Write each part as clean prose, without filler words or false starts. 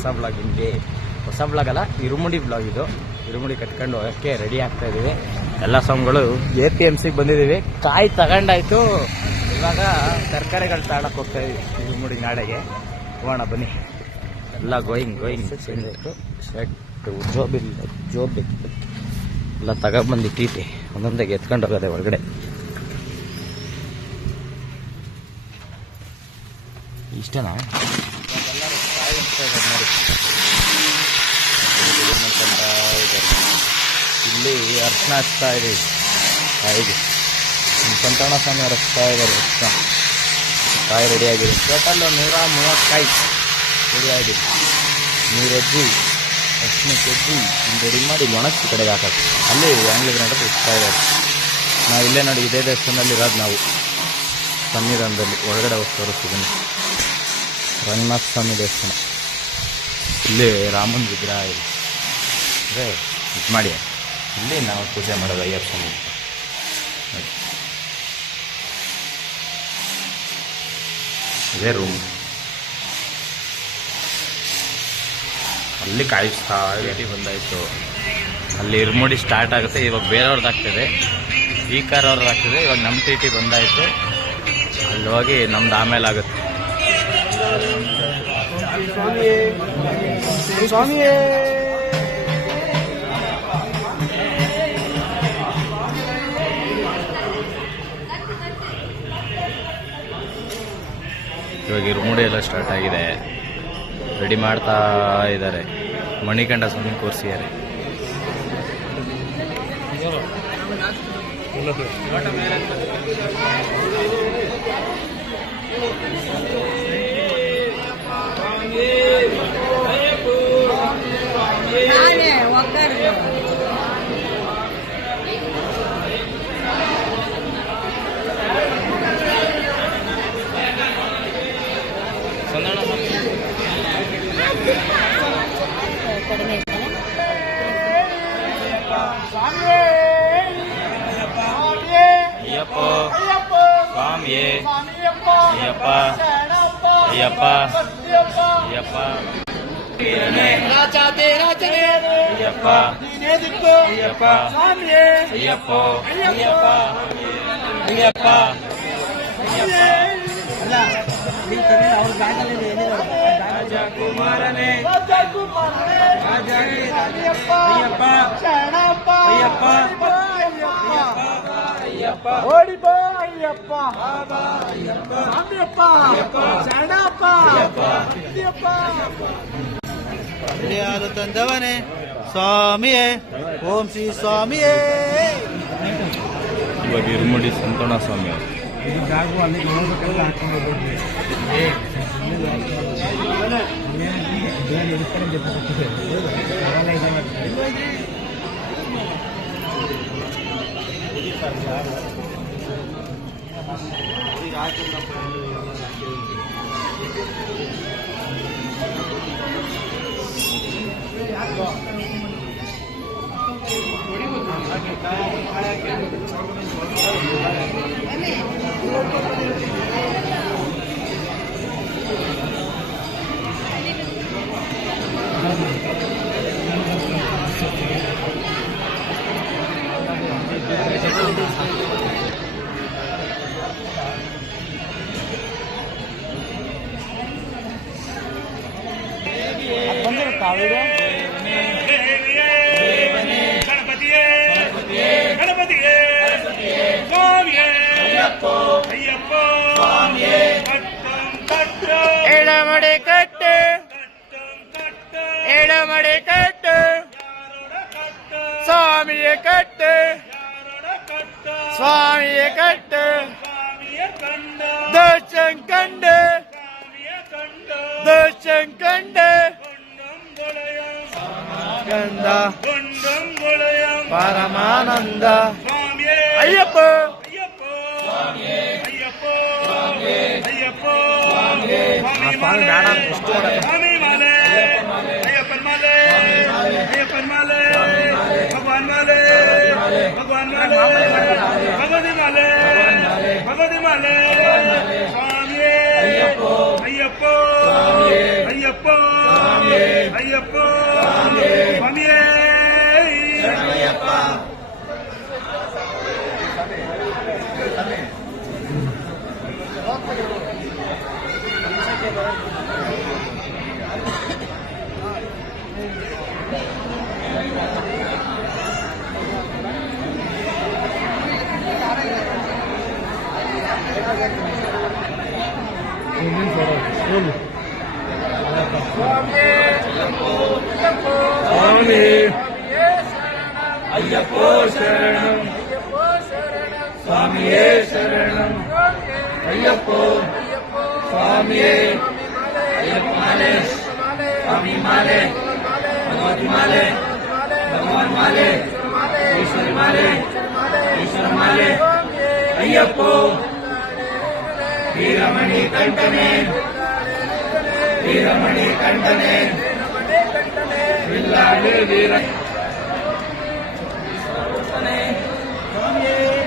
ಹೊಸ ಬ್ಲಾಗ್ ನಿಮಗೆ. ಹೊಸ ಬ್ಲಾಗ್ ಅಲ್ಲ, ಇರುಮುಡಿ ಬ್ಲಾಗ್ ಇದು. ಇರುಮುಡಿ ಕಟ್ಕೊಂಡು ಹೋಗೋಕ್ಕೆ ರೆಡಿ ಆಗ್ತಾ ಇದ್ದೀವಿ. ಎಲ್ಲ ಸ್ವಾಮಿಗಳು APMCಗೆ ಬಂದಿದ್ದೀವಿ. ಕಾಯಿ ತಗೊಂಡಾಯ್ತು. ಇವಾಗ ತರಕಾರಿಗಳು ತಗೊಳಕ್ಕೆ ಹೋಗ್ತಾ ಇದ್ದೀವಿ ಇರುಮುಡಿ ನಾಡೆಗೆ. ಹೋಗೋಣ ಬನ್ನಿ. ಎಲ್ಲ ಗೋಯಿಂಗ್ ಬೇಕು. ಶರ್ಟ್ ಜೋಬ್ ಬೇಕು ಎಲ್ಲ ತಗೊಬಂದು ಟಿ ಒಂದೊಂದಾಗಿ ಎತ್ಕೊಂಡು ಹೋಗೋದೆ ಒಳಗಡೆ. ಇಷ್ಟನಾ? ಇಲ್ಲಿ ಅರ್ಶನ ಹಚ್ತಾ ಇದೀವಿ ಕಾಯಿಗೆ. ಸಂತಣ್ಣ ಸ್ವಾಮಿ ಹಚ್ತಾ ಇದ್ದಾರೆ. ಅರ್ಶನ ಕಾಯಿ ರೆಡಿಯಾಗಿದೆ. ಟೋಟಲ್ 130 ಕಾಯಿ ರೆಡಿಯಾಗಿದೆ. 100 ಅಜ್ಜಿ ಅರ್ಶನ ಕೆಜ್ಜಿ ರೆಡಿ ಮಾಡಿ ಒಣಗಿಸಿ ಕಡೆಗೆ ಹಾಕೋದು. ಅಲ್ಲಿ ಆಂಗ್ಲ ಗ್ರಾಂಡ್ ಇಡ್ತಾ ಇದ್ದಾರೆ. ನಾವು ಇಲ್ಲೇ ನೋಡಿ ಇದೇ ದೇವಸ್ಥಾನದಲ್ಲಿ ಇರೋದು ನಾವು. ಸನ್ನಿಧಾನದಲ್ಲಿ ಒಳಗಡೆ ಹೋಗಿ ತೋರಿಸ್ತಿದ್ದೀನಿ. ರಂಗನಾಥ ಸ್ವಾಮಿ ದೇವಸ್ಥಾನ. ಇಲ್ಲಿ ರಾಮನ ವಿಗ್ರಹ ಇದೆ. ಅಂದರೆ ಇದು ಮಾಡಿ ಇಲ್ಲಿ ನಾವು ಪೂಜೆ ಮಾಡೋದು ಅಯ್ಯಪ್ಪ ಸ್ವಾಮಿ. ಇದೇ ರೂಮ್. ಅಲ್ಲಿ ಕಾಯಿಸ್ತಾ ಟಿ ಬಂದಾಯಿತು. ಅಲ್ಲಿ ಇರುಮುಡಿ ಸ್ಟಾರ್ಟ್ ಆಗುತ್ತೆ. ಇವಾಗ ಬೇರೆಯವ್ರದ್ದಾಗ್ತದೆ, ಈ ಕಾರ್ ಅವ್ರದ್ದಾಗ್ತದೆ. ಇವಾಗ ನಮ್ಮ ಟಿ ಬಂದಾಯಿತು. ಅಲ್ಲಿ ಹೋಗಿ ನಮ್ದು ಆಮೇಲೆ ಆಗುತ್ತೆ. ಇವಾಗ ಇರುಮುಡಿ ಎಲ್ಲ ಸ್ಟಾರ್ಟ್ ಆಗಿದೆ. ರೆಡಿ ಮಾಡ್ತಾ ಇದ್ದಾರೆ. ಮಣಿಕಂಠ ಸ್ವಾಮಿ ಕೂರಿಸಿದ್ದಾರೆ. ತಂದವನೇ ಸ್ವಾಮಿಯೇ, ಓಂ ಶ್ರೀ ಸ್ವಾಮಿಯೇ. ಇವಾಗ ಇರುಮುಡಿ ಸಂತೋಣ ಸ್ವಾಮಿ ಅವರು. ಎಡಮಡೆ ಕಟ್ಟು, ಎಡಮಡೆ ಕಟ್ಟು, ಸ್ವಾಮಿಯ ಕಟ್ಟು, ಸ್ವಾಮಿಯ ಕಟ್ಟು, ದೋಷಂಕಂಡ, ದೋಷಂಕಂಡ, ಗಂಧ ಪರಮಾನಂದ ಅಯ್ಯಪ್ಪ. भगवान माले, भगवती माले, भगवती माले, स्वामी अय्यप्पो, अय्यप्पो, अय्यप्पो. ಅಯ್ಯಪ್ಪ ಸ್ವಾಮಿಯೇ ಸ್ವಾಮಿ ಅಯ್ಯಪ್ಪೋ ಶರಣಂ ಸ್ವಾಮಿಯೇ ಶರಣಂ ಅಯ್ಯಪ್ಪೋ ಸ್ವಾಮಿಯೇ ಅಯ್ಯಪ್ಪ ಮಾಲೆ ಸ್ವಾಮಿ ಮಾಲೆ ಭಗವತಿ ಮಾಲೆ ಭಗವಾನ್ ಮಾಲೆ ಈಶ್ವರಿ ಮಾಲೆ ಈಶ್ವರ ಮಾಲೆ ಅಯ್ಯಪ್ಪೋ ವೀರಮಣಿ ಕಂಠನೆ ವೀರಮಣಿ ಕಂಠನೆ ವಿಲ್ಲಾಳಿ ವೀರ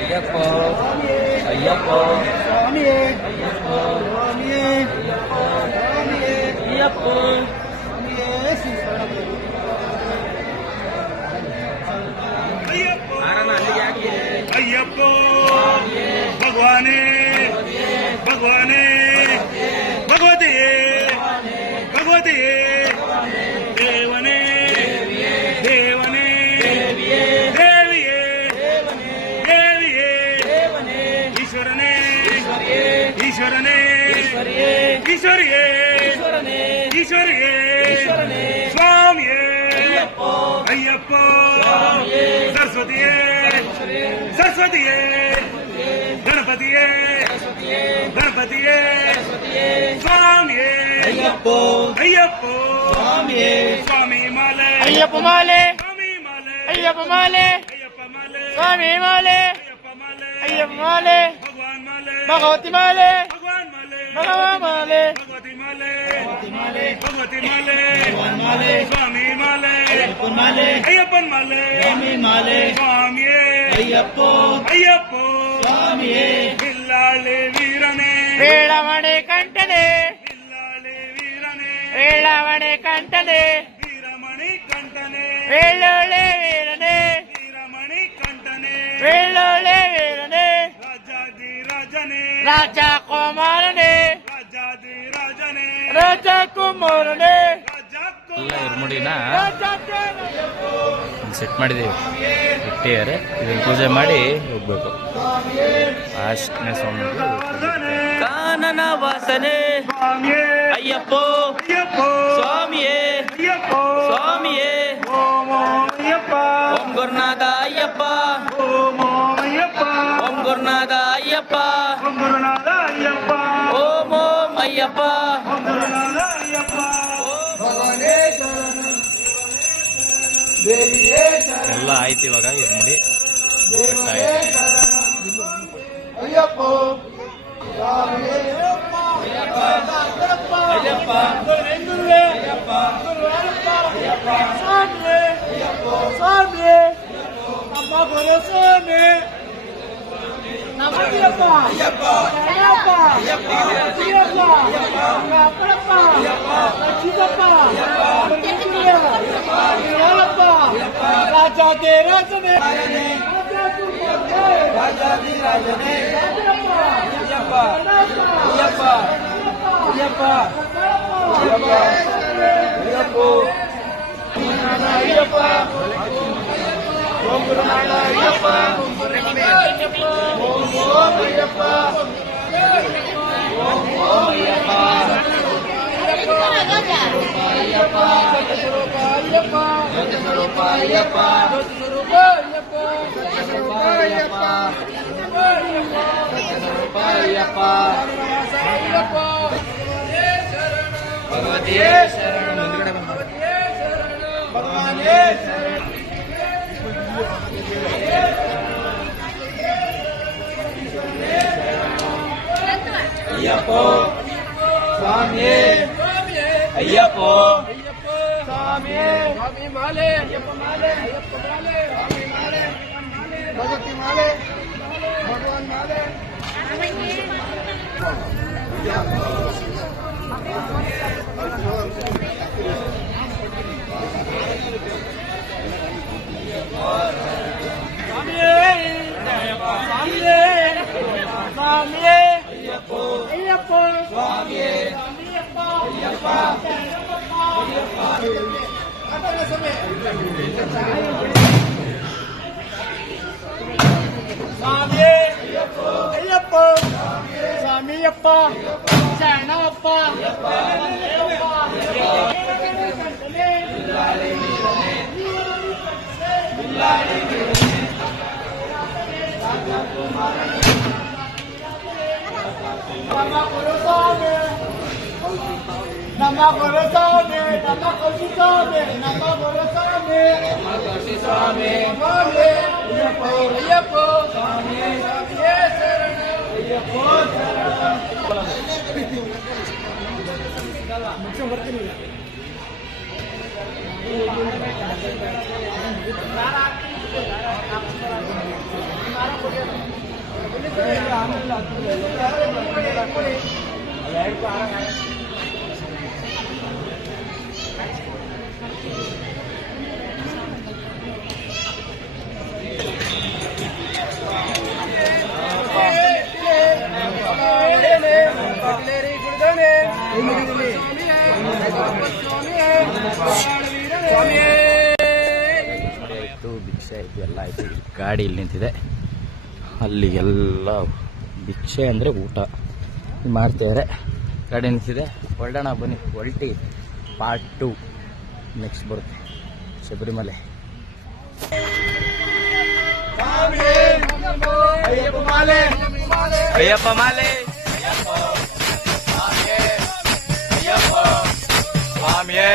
ಅಯ್ಯಪ್ಪ ಅಯ್ಯಪ್ಪ ಸ್ವಾಮಿಯೇ ಅಯ್ಯಪ್ಪ ಸ್ವಾಮಿಯೇ ಸ್ವಾಮಿಯೇ ಅಯ್ಯಪ್ಪ ಸ್ವಾಮಿಯೇ ಶ್ರೀ ಶರಣಪ್ಪ. ಅಯ್ಯಪ್ಪ ಭಗವಾನೇ ಭಗವಾನೇ ಭಗವತಿಯೇ ಭಗವತಿಯೇ ದೇವನೇ ದೇವನೇ ದೇವಿಯೇ ದೇವಿಯೇ ಈಶ್ವರನೇ ಈಶ್ವರನೇ ಈಶ್ವರಿಯೇ ಈಶ್ವರಿಯೇ ಸ್ವಾಮಿಯೇ ಅಯ್ಯಪ್ಪ ಸರಸ್ವತಿಯೇ ಸರಸ್ವತಿಯೇ ಗಣಪತಿಯೇ ಗಣಪತಿಯೇ ಸ್ವಾಮಿಯೇ ಅಯ್ಯಪ್ಪ ಅಯ್ಯಪ್ಪ ಸ್ವಾಮಿಯೇ ಸ್ವಾಮಿ ಮಾಲೆ ಅಯ್ಯಪ್ಪ ಮಾಲೆ ಸ್ವಾಮಿ ಮಾಲೆ ಅಯ್ಯಪ್ಪ ಮಾಲೆ ಅಯ್ಯಪ್ಪ ಮಾಲೆ ಸ್ವಾಮಿ ಮಾಲೆ ಅಯ್ಯಪ್ಪ ಮಾಲೆ ಅಯ್ಯಪ್ಪ ಮಾಲೆ ಭಗವಾನ್ ಮಾಲೆ ಭಗವತಿ ಮಾಲೆ ಭಗವಾನ್ ಮಾಲೆ ಭಗವಾನ್ ಮಾಲೆ ಭಗವತಿ ಮಾಲೆ ಭಗವತಿ ಮಾಲೆ ಭಗವಾನ್ ಮಾಲೆ ಸ್ವಾಮಿ ಮಾಲೆ ಅಯ್ಯಪ್ಪನ್ ಮಾಲೆ ಅಯ್ಯಪ್ಪನ್ ಮಾಲೆ ಸ್ವಾಮಿ ಮಾಲೆ ಸ್ವಾಮಿಯೇ ಅಯ್ಯಪ್ಪ ಅಯ್ಯಪ್ಪ ಸ್ವಾಮಿಯೇ ಬಿಲ್ಲಾಳಿ ವೀರನೇ ವೇಳವಣೆ ಕಂಠನೆ ಬಿಲ್ಲಾಳಿ ವೀರನೇ ವೇಳವಣೆ ಕಂಠನೆ ವೀರಮಣಿ ಕಂಠನೆ ವೇಳೊಳೆ ವೀರನೆ ವೀರಮಣಿ ಕಂಠನೆ ವೇಳೊಳೆ ವೀರನೆ ರಾಜಾದಿ ರಾಜನೇ ರಾಜ ಕುಮಾರನೆ ರಾಜಾದಿ ರಾಜನೇ ರಾಜ ಕುಮಾರನೆ ಎಲ್ಲ ಇರ್ಮುಡಿನ ರಾಜ ಸೆಟ್ ಮಾಡಿದ್ದೀವಿ ಇಟ್ಟಿದ್ದಾರೆ ಇದನ್ನು ಪೂಜೆ ಮಾಡಿ ಹೋಗ್ಬೇಕು ಅಷ್ಟನೇ ಸ್ವಾಮಿ ಕಾನನ ವಾಸನೆ ಸ್ವಾಮಿಯೇ ಅಯ್ಯಪ್ಪ ಅಯ್ಯಪ್ಪ ಸ್ವಾಮಿಯೇ ಅಯ್ಯಪ್ಪ ಸ್ವಾಮಿಯೇ ಓಂ ಓಂ ಅಯ್ಯಪ್ಪ ಓಂ ಗುರುನಾಥ ಅಯ್ಯಪ್ಪ ಓಂ ಓಂ ಅಯ್ಯಪ್ಪ ಓಂ ಗುರುನಾಥ ಅಯ್ಯಪ್ಪ ಓಂ ಗುರುನಾಥ ಅಯ್ಯಪ್ಪ ಓಂ ಓಂ ಅಯ್ಯಪ್ಪ ಓಂ ಗುರುನಾಥ ಅಯ್ಯಪ್ಪ ಎಲ್ಲ ಆಯ್ತು ಇವಾಗ ಇರ್ಮುಡಿ ಕಟ್ಟ ಆಯ್ತು. ಅಯ್ಯಪ್ಪ ಸ್ವಾಮಿ ನಮ್ಮ ಗುರು ಸ್ವಾಮಿ ನಮ್ಮಯ್ಯಪ್ಪ ಅಯ್ಯಪ್ಪ ಅಯ್ಯಪ್ಪ ಅಪ್ಪಳಪ್ಪ ಚಿಕ್ಕಪ್ಪ ರಾಜಾದೇ ರಾಜನೇ ರಾಜಾದಿ ರಾಜನೇ ಅಯ್ಯಪ್ಪ ಅಯ್ಯಪ್ಪ ಅಯ್ಯಪ್ಪ ಅಯ್ಯಪ್ಪ ಅಯ್ಯಪ್ಪ ಅಯ್ಯಪ್ಪ ಓಂ ಗುರುನಾಥ ಅಯ್ಯಪ್ಪ ಓಂ ಓಂ ಅಯ್ಯಪ್ಪ ಓಂ ಓಂ ಅಯ್ಯಪ್ಪ ಅಯ್ಯಪ್ಪ ಸತ್ಯಸ್ವರೂಪ ಅಯ್ಯಪ್ಪ ಸತ್ಯಸ್ವರೂಪ ಅಯ್ಯಪ್ಪ ಸತ್ಯಸ್ವರೂಪ ಅಯ್ಯಪ್ಪ ಸತ್ಯಸ್ವರೂಪ ಅಯ್ಯಪ್ಪ ಅಯ್ಯಪ್ಪ ಭಗವತಿಯೇ ಶರಣ ಭಗವಾನೇ ಶರಣ ಅಯ್ಯಪ್ಪ ಸ್ವಾಮಿಯೇ ಅಯ್ಯಪ್ಪ ಸ್ವಾಮಿಯೇ ಸ್ವಾಮಿ ಮಾಲೆ ಅಯ್ಯಪ್ಪ ಮಾಲೆ ಅಯ್ಯಪ್ಪ ಮಾಲೆ ಸ್ವಾಮಿ ಮಾಲೆ ಭಗವತಿ ಮಾಲೆ ಭಗವಾನ್ ಮಾಲೆ ಸ್ವಾಮಿ ಅಯ್ಯಪ್ಪ ಸ್ವಾಮಿಯಪ್ಪ ಶರಣಪ್ಪ ನಮ್ಮ ಗುರುಸ್ವಾಮಿ ನಮ್ಮ ಗುರುಸ್ವಾಮಿ ನಮ್ಮ ಕೃಷಿಸ್ವಾಮಿ ನಮ್ಮ ಗುರುಸ್ವಾಮಿ ಸ್ವಾಮಿ ಅಯ್ಯಪ್ಪ ಅಯ್ಯಪ್ಪ ಸ್ವಾಮಿ ಶರಣ ಅಯ್ಯಪ್ಪ ಬರ್ತೀನಿ ಆಯಿತು, ಭಿಕ್ಷೆ ಆಯಿತು, ಎಲ್ಲ ಆಯಿತು. ಗಾಡಿ ಇಲ್ಲಿ ನಿಂತಿದೆ. ಅಲ್ಲಿ ಎಲ್ಲ ಭಿಕ್ಷೆ ಅಂದರೆ ಊಟ ಮಾಡ್ತಿದ್ದಾರೆ. ಗಾಡಿ ನಿಂತಿದೆ. ಹೊರಡೋಣ ಬನ್ನಿ. ಹೊಲ್ಟಿ ಪಾರ್ಟ್ 2 ನೆಕ್ಸ್ಟ್ ಬರುತ್ತೆ. ಶಬರಿಮಲೆ. ಅಯ್ಯಪ್ಪ ಮಾಲೆ ಅಯ್ಯಪ್ಪ ಮಾಲೆ ಸ್ವಾಮಿಯೇ